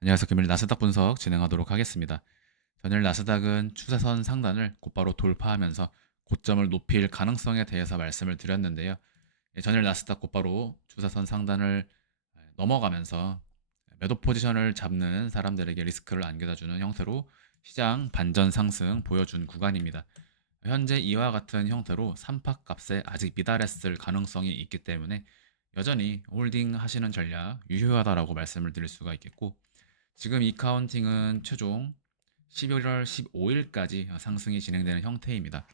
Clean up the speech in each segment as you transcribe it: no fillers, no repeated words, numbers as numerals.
안녕하세요. 금일 나스닥 분석 진행하도록 하겠습니다. 전일 나스닥은 추세선 상단을 곧바로 돌파하면서 고점을 높일 가능성에 대해서 말씀을 드렸는데요. 전일 나스닥 곧바로 추세선 상단을 넘어가면서 매도 포지션을 잡는 사람들에게 리스크를 안겨다주는 형태로 시장 반전 상승 보여준 구간입니다. 현재 이와 같은 형태로 3파 값에 아직 미달했을 가능성이 있기 때문에 여전히 홀딩 하시는 전략 유효하다라고 말씀을 드릴 수가 있겠고, 지금 이 카운팅은 최종 11월 15일까지 상승이 진행되는 형태입니다.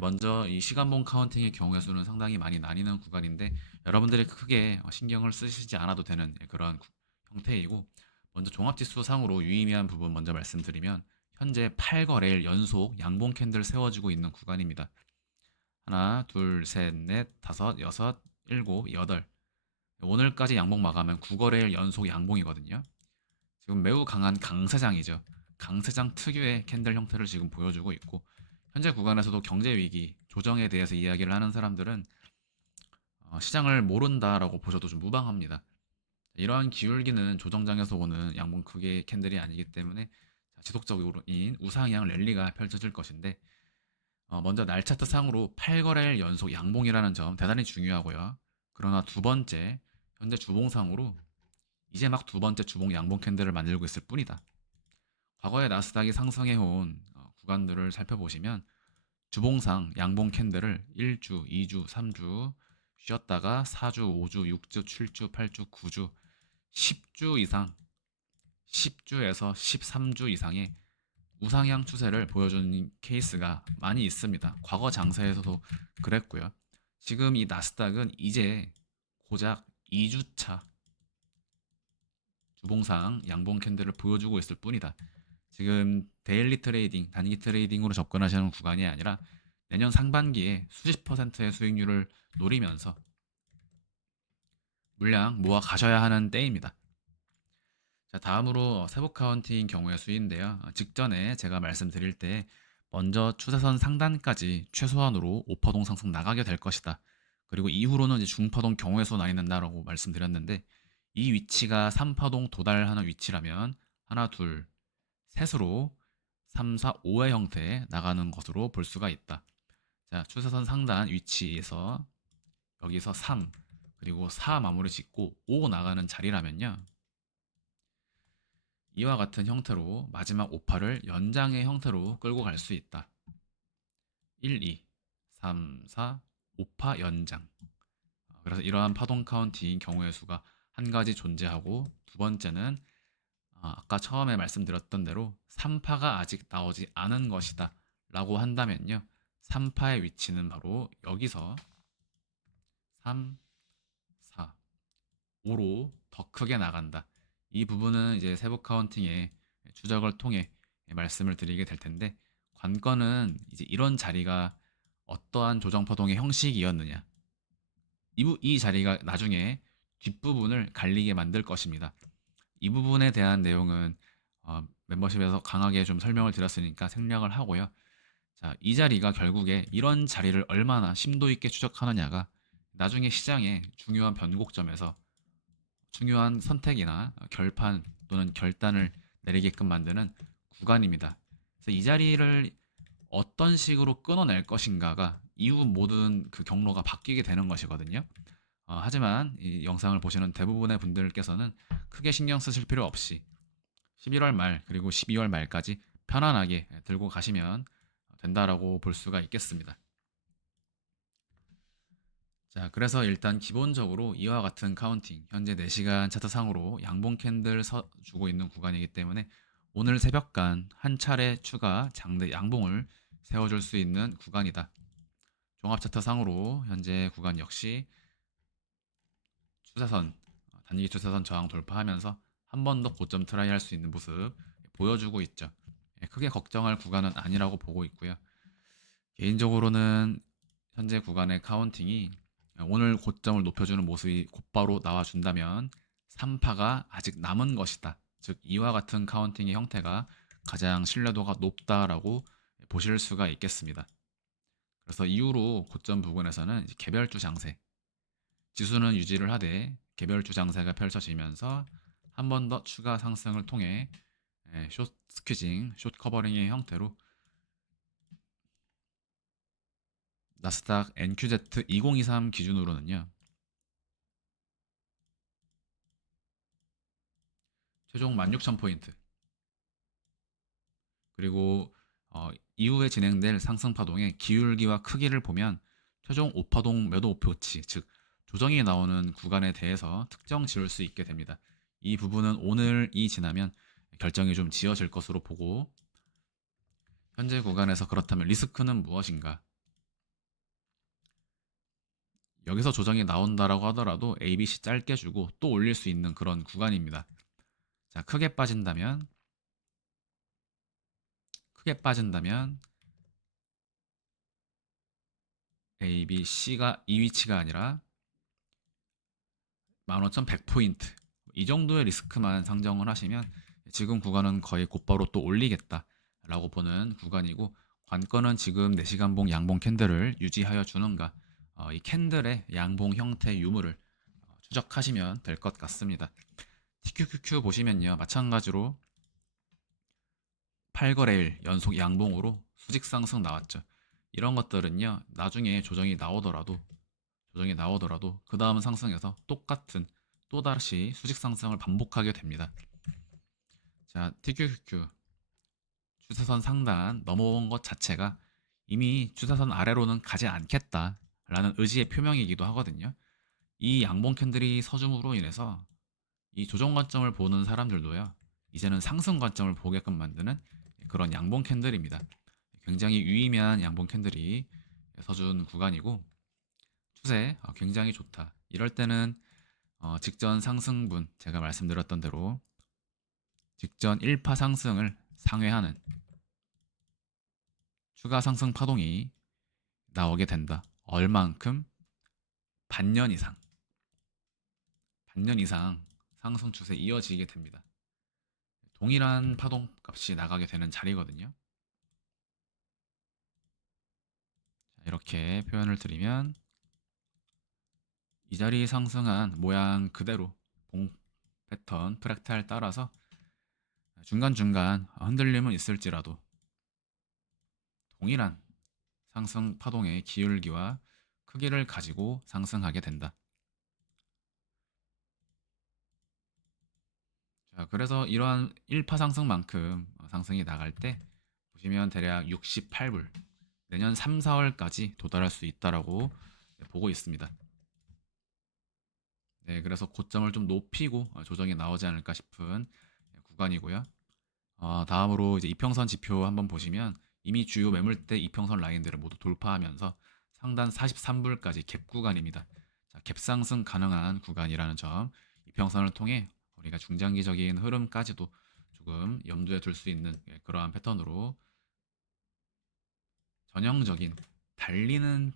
먼저 이 시간봉 카운팅의 경우의 수는 상당히 많이 나뉘는 구간인데, 여러분들이 크게 신경을 쓰시지 않아도 되는 그런 형태이고, 먼저 종합지수 상으로 유의미한 부분 먼저 말씀드리면, 현재 8거래일 연속 양봉 캔들 세워지고 있는 구간입니다. 하나, 둘, 셋, 넷, 다섯, 여섯, 일곱, 여덟. 오늘까지 양봉 마감은 9거래일 연속 양봉이거든요. 지금 매우 강한 강세장이죠. 강세장 특유의 캔들 형태를 지금 보여주고 있고, 현재 구간에서도 경제 위기, 조정에 대해서 이야기를 하는 사람들은 시장을 모른다라고 보셔도 좀 무방합니다. 이러한 기울기는 조정장에서 오는 양봉 크기의 캔들이 아니기 때문에 지속적인 우상향 랠리가 펼쳐질 것인데, 먼저 날 차트 상으로 8거래일 연속 양봉이라는 점 대단히 중요하고요. 그러나 두 번째, 현재 주봉상으로 이제 막 두 번째 주봉 양봉 캔들을 만들고 있을 뿐이다. 과거에 나스닥이 상승해온 구간들을 살펴보시면 주봉상 양봉 캔들을 1주, 2주, 3주 쉬었다가 4주, 5주, 6주, 7주, 8주, 9주, 10주 이상, 10주에서 13주 이상의 우상향 추세를 보여주는 케이스가 많이 있습니다. 과거 장세에서도 그랬고요. 지금 이 나스닥은 이제 고작 2주차 주봉상 양봉 캔들을 보여주고 있을 뿐이다. 지금 데일리 트레이딩, 단기 트레이딩으로 접근하시는 구간이 아니라 내년 상반기에 수십 퍼센트의 수익률을 노리면서 물량 모아 가셔야 하는 때입니다. 자, 다음으로 세부 카운팅 경우의 수인데요. 직전에 제가 말씀드릴 때 먼저 추세선 상단까지 최소한으로 5파동 상승 나가게 될 것이다. 그리고 이후로는 이제 중파동 경우의 수 나뉘는다라고 말씀드렸는데, 이 위치가 3파동 도달하는 위치라면 하나, 둘, 셋으로 3, 4, 5의 형태에 나가는 것으로 볼 수가 있다. 자, 추세선 상단 위치에서 여기서 3, 그리고 4 마무리 짓고 5 나가는 자리라면요, 이와 같은 형태로 마지막 5파를 연장의 형태로 끌고 갈 수 있다. 1, 2, 3, 4, 5파 연장. 그래서 이러한 파동 카운팅 경우의 수가 한 가지 존재하고, 두 번째는 아까 처음에 말씀드렸던 대로 3파가 아직 나오지 않은 것이다 라고 한다면요, 3파의 위치는 바로 여기서 3, 4, 5로 더 크게 나간다. 이 부분은 이제 세부 카운팅의 추적을 통해 말씀을 드리게 될 텐데, 관건은 이제 이런 자리가 어떠한 조정 파동의 형식이었느냐, 이 자리가 나중에 뒷부분을 갈리게 만들 것입니다. 이 부분에 대한 내용은 멤버십에서 강하게 좀 설명을 드렸으니까 생략을 하고요. 자, 이 자리가 결국에 이런 자리를 얼마나 심도 있게 추적하느냐가 나중에 시장의 중요한 변곡점에서 중요한 선택이나 결판 또는 결단을 내리게끔 만드는 구간입니다. 그래서 이 자리를 어떤 식으로 끊어낼 것인가가 이후 모든 그 경로가 바뀌게 되는 것이거든요. 하지만 이 영상을 보시는 대부분의 분들께서는 크게 신경 쓰실 필요 없이 11월 말 그리고 12월 말까지 편안하게 들고 가시면 된다라고 볼 수가 있겠습니다. 자, 그래서 일단 기본적으로 이와 같은 카운팅, 현재 4시간 차트상으로 양봉 캔들 주고 있는 구간이기 때문에 오늘 새벽간 한 차례 추가 장대 양봉을 세워줄 수 있는 구간이다. 종합 차트상으로 현재 구간 역시 추세선, 단기 추세선 저항 돌파하면서 한 번 더 고점 트라이 할 수 있는 모습 보여주고 있죠. 크게 걱정할 구간은 아니라고 보고 있고요. 개인적으로는 현재 구간의 카운팅이 오늘 고점을 높여주는 모습이 곧바로 나와준다면 3파가 아직 남은 것이다. 즉 이와 같은 카운팅의 형태가 가장 신뢰도가 높다라고 보실 수가 있겠습니다. 그래서 이후로 고점 부분에서는 개별주 장세, 지수는 유지를 하되 개별주 장세가 펼쳐지면서 한 번 더 추가 상승을 통해 숏 스퀴징, 숏 커버링의 형태로 나스닥 NQZ 2023 기준으로는요. 최종 16,000포인트 그리고 이후에 진행될 상승 파동의 기울기와 크기를 보면 최종 5파동 매도 목표치, 즉 조정이 나오는 구간에 대해서 특정 지을 수 있게 됩니다. 이 부분은 오늘이 지나면 결정이 좀 지어질 것으로 보고, 현재 구간에서 그렇다면 리스크는 무엇인가? 여기서 조정이 나온다라고 하더라도 ABC 짧게 주고 또 올릴 수 있는 그런 구간입니다. 자, 크게 빠진다면 A, B, C가 이 위치가 아니라 15,100포인트 이 정도의 리스크만 상정을 하시면 지금 구간은 거의 곧바로 또 올리겠다라고 보는 구간이고, 관건은 지금 4시간봉 양봉 캔들을 유지하여 주는가, 이 캔들의 양봉 형태 유무를 추적하시면 될 것 같습니다. TQQQ 보시면요, 마찬가지로 8거래일 연속 양봉으로 수직 상승 나왔죠. 이런 것들은요, 나중에 조정이 나오더라도 그 다음 상승에서 똑같은 또다시 수직 상승을 반복하게 됩니다. 자, TQQQ 추세선 상단 넘어온 것 자체가 이미 추세선 아래로는 가지 않겠다라는 의지의 표명이기도 하거든요. 이 양봉 캔들이 서줌으로 인해서 이 조정 관점을 보는 사람들도요, 이제는 상승 관점을 보게끔 만드는 그런 양봉 캔들입니다. 굉장히 유의미한 양봉 캔들이 서준 구간이고, 추세 굉장히 좋다. 이럴 때는 직전 상승분, 제가 말씀드렸던 대로 직전 1파 상승을 상회하는 추가 상승 파동이 나오게 된다. 얼만큼? 반년 이상. 반년 이상 상승 추세 이어지게 됩니다. 동일한 파동 값이 나가게 되는 자리거든요. 자, 이렇게 표현을 드리면 이 자리 상승한 모양 그대로 봉 패턴 프랙탈 따라서 중간중간 흔들림은 있을지라도 동일한 상승 파동의 기울기와 크기를 가지고 상승하게 된다. 자, 그래서 이러한 1파 상승만큼 상승이 나갈 때 보시면 대략 68불, 내년 3, 4월까지 도달할 수 있다라고 보고 있습니다. 네, 그래서 고점을 좀 높이고 조정이 나오지 않을까 싶은 구간이고요. 다음으로 이제 이평선 지표 한번 보시면 이미 주요 매물대 이평선 라인들을 모두 돌파하면서 상단 43불까지 갭 구간입니다. 자, 갭 상승 가능한 구간이라는 점, 이평선을 통해 우리가 중장기적인 흐름까지도 조금 염두에 둘 수 있는 그러한 패턴으로 전형적인 달리는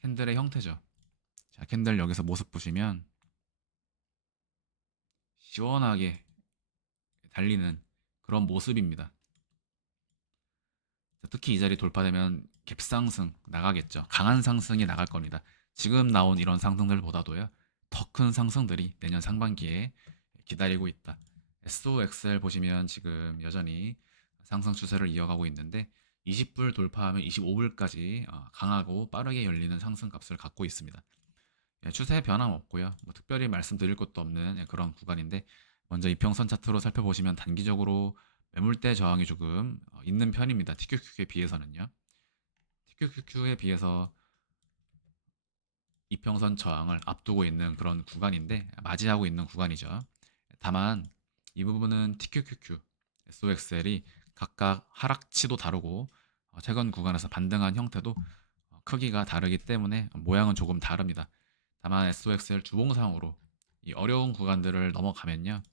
캔들의 형태죠. 자, 캔들 여기서 모습 보시면 시원하게 달리는 그런 모습입니다. 특히 이 자리 돌파되면 갭상승 나가겠죠. 강한 상승이 나갈 겁니다. 지금 나온 이런 상승들보다도요, 더 큰 상승들이 내년 상반기에 기다리고 있다. SOXL 보시면 지금 여전히 상승 추세를 이어가고 있는데 20불 돌파하면 25불까지 강하고 빠르게 열리는 상승 값을 갖고 있습니다. 추세 변함없고요. 뭐 특별히 말씀드릴 것도 없는 그런 구간인데, 먼저 이평선 차트로 살펴보시면 단기적으로 매물대 저항이 조금 있는 편입니다. TQQQ에 비해서는요. TQQQ에 비해서 이평선 저항을 앞두고 있는 그런 구간인데, 맞이하고 있는 구간이죠. 다만 이 부분은 TQQQ, SOXL이 각각 하락치도 다르고 최근 구간에서 반등한 형태도 크기가 다르기 때문에 모양은 조금 다릅니다. 다만 SOXL 주봉상으로 이 어려운 구간들을 넘어가면요,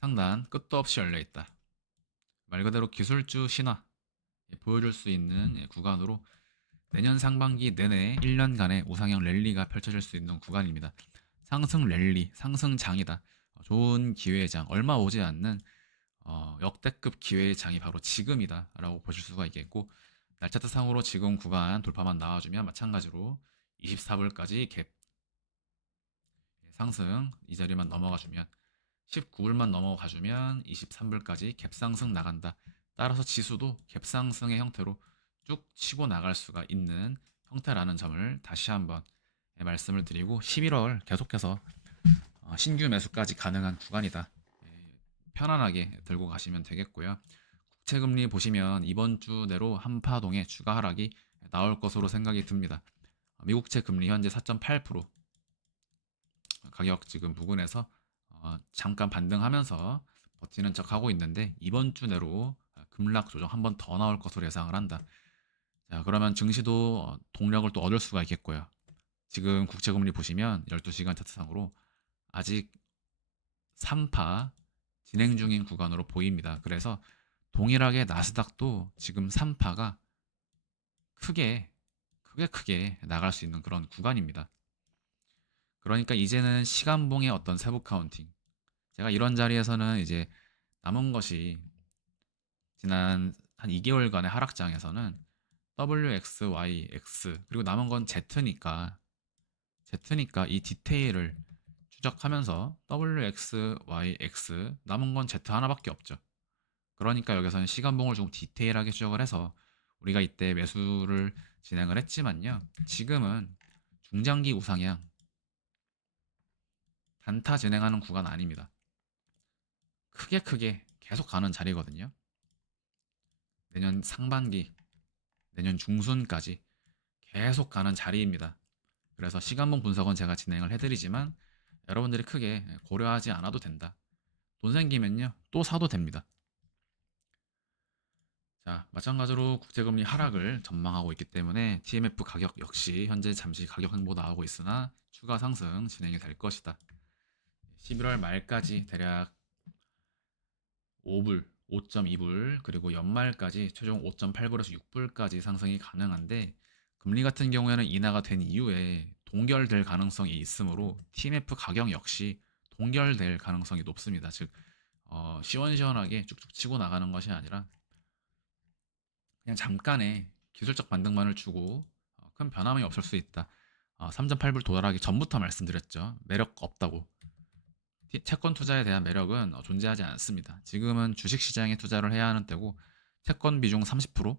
상단 끝도 없이 열려 있다. 말 그대로 기술주 신화 보여줄 수 있는 구간으로 내년 상반기 내내 1년간의 우상향 랠리가 펼쳐질 수 있는 구간입니다. 상승 랠리, 상승장이다. 좋은 기회의 장, 얼마 오지 않는 역대급 기회의 장이 바로 지금이다라고 보실 수가 있겠고, 날차트상으로 지금 구간 돌파만 나와주면 마찬가지로 24불까지 갭 상승 이 자리만 넘어가주면 19불만 넘어가주면 23불까지 갭상승 나간다. 따라서 지수도 갭상승의 형태로 쭉 치고 나갈 수가 있는 형태라는 점을 다시 한번 말씀을 드리고 11월 계속해서 신규 매수까지 가능한 구간이다. 편안하게 들고 가시면 되겠고요. 국채금리 보시면 이번 주 내로 한파동의 추가 하락이 나올 것으로 생각이 듭니다. 미국채 금리 현재 4.8% 가격 지금 부근에서 잠깐 반등하면서 버티는 척 하고 있는데 이번 주 내로 급락 조정 한 번 더 나올 것으로 예상을 한다. 자, 그러면 증시도 동력을 또 얻을 수가 있겠고요. 지금 국채금리 보시면 12시간 차트상으로 아직 3파 진행 중인 구간으로 보입니다. 그래서 동일하게 나스닥도 지금 3파가 크게 나갈 수 있는 그런 구간입니다. 그러니까 이제는 시간봉의 어떤 세부 카운팅. 제가 이런 자리에서는 이제 남은 것이 지난 한 2개월간의 하락장에서는 W, X, Y, X 그리고 남은 건 Z니까 이 디테일을 추적하면서 W, X, Y, X 남은 건 Z 하나밖에 없죠. 그러니까 여기서는 시간봉을 좀 디테일하게 추적을 해서 우리가 이때 매수를 진행을 했지만요. 지금은 중장기 우상향 단타 진행하는 구간 아닙니다. 크게 계속 가는 자리거든요. 내년 상반기, 내년 중순까지 계속 가는 자리입니다. 그래서 시간봉 분석은 제가 진행을 해드리지만 여러분들이 크게 고려하지 않아도 된다. 돈 생기면요 또 사도 됩니다. 자, 마찬가지로 국제금리 하락을 전망하고 있기 때문에 TMF 가격 역시 현재 잠시 가격 행보 나오고 있으나 추가 상승 진행이 될 것이다. 11월 말까지 대략 5불, 5.2불 그리고 연말까지 최종 5.8불에서 6불까지 상승이 가능한데 금리 같은 경우에는 인하가 된 이후에 동결될 가능성이 있으므로 TMF 가격 역시 동결될 가능성이 높습니다. 즉 시원시원하게 쭉쭉 치고 나가는 것이 아니라 그냥 잠깐의 기술적 반등만을 주고 큰 변함이 없을 수 있다. 3.8불 도달하기 전부터 말씀드렸죠. 매력 없다고. 채권 투자에 대한 매력은 존재하지 않습니다. 지금은 주식시장에 투자를 해야 하는 때고 채권 비중 30%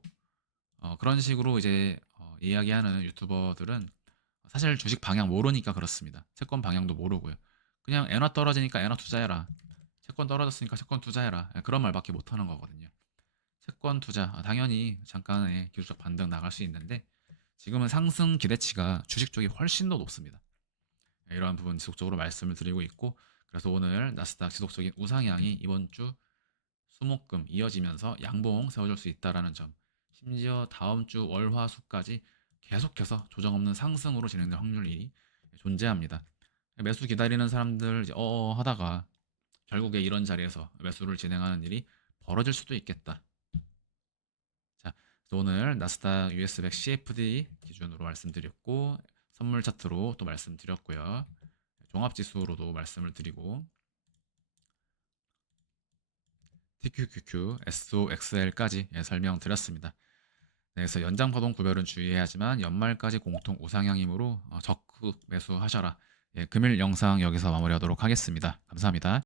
그런 식으로 이제 이야기하는 유튜버들은 사실 주식 방향 모르니까 그렇습니다. 채권 방향도 모르고요. 그냥 엔화 떨어지니까 엔화 투자해라. 채권 떨어졌으니까 채권 투자해라. 그런 말밖에 못하는 거거든요. 채권 투자 당연히 잠깐의 기술적 반등 나갈 수 있는데 지금은 상승 기대치가 주식 쪽이 훨씬 더 높습니다. 이러한 부분 지속적으로 말씀을 드리고 있고 그래서 오늘 나스닥 지속적인 우상향이 이번 주 수목금 이어지면서 양봉 세워줄 수 있다라는 점 심지어 다음 주 월화수까지 계속해서 조정 없는 상승으로 진행될 확률이 존재합니다. 매수 기다리는 사람들 이제 하다가 결국에 이런 자리에서 매수를 진행하는 일이 벌어질 수도 있겠다. 자, 그래서 오늘 나스닥 US100 CFD 기준으로 말씀드렸고 선물 차트로 또 말씀드렸고요. 종합지수로도 말씀을 드리고 TQQQ, SOXL까지 설명드렸습니다. 네, 그래서 연장파동 구별은 주의해야지만 연말까지 공통 우상향이므로 적극 매수하셔라. 예, 금일 영상 여기서 마무리하도록 하겠습니다. 감사합니다.